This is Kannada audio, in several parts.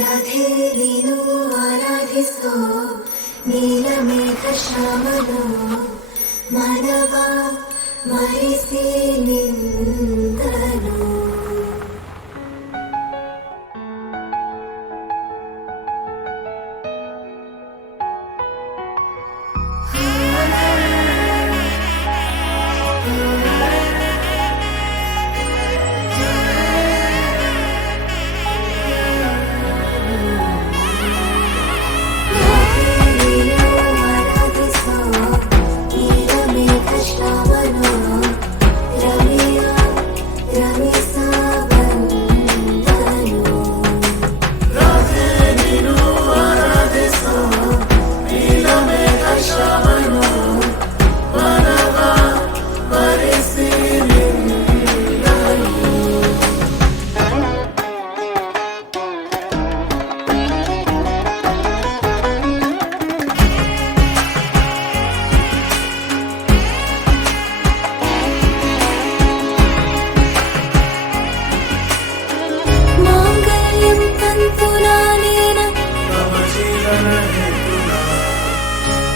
ರಾಧೆ ನೀನು ಆರಾಧಿಸೋ ನೀಲಮೇಘ ಶ್ಯಾಮನು ಮಾನವ ಮರಿಸಿ ನಿಂದನು.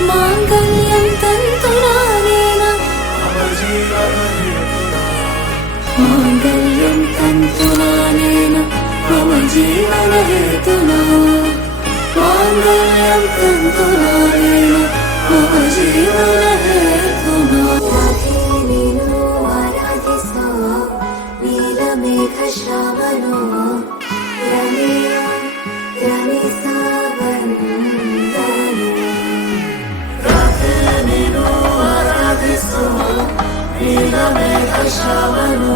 माङ्गल्यं तन्तुनानेन माङ्गल्यं तन्तुनानेन मम जीवनहेतुना माङ्गल्यं तन्तुनानेन मम जीवनहेतुना. राधे ನೀನು ಆರಾಧಿಸೋ ನೀಲಮೇಘ ಶ್ಯಾಮನು ರಮೆಯ ರಮಿಸ ವಂದನು. ನೀಲಮೇಘ ಶ್ಯಾಮನು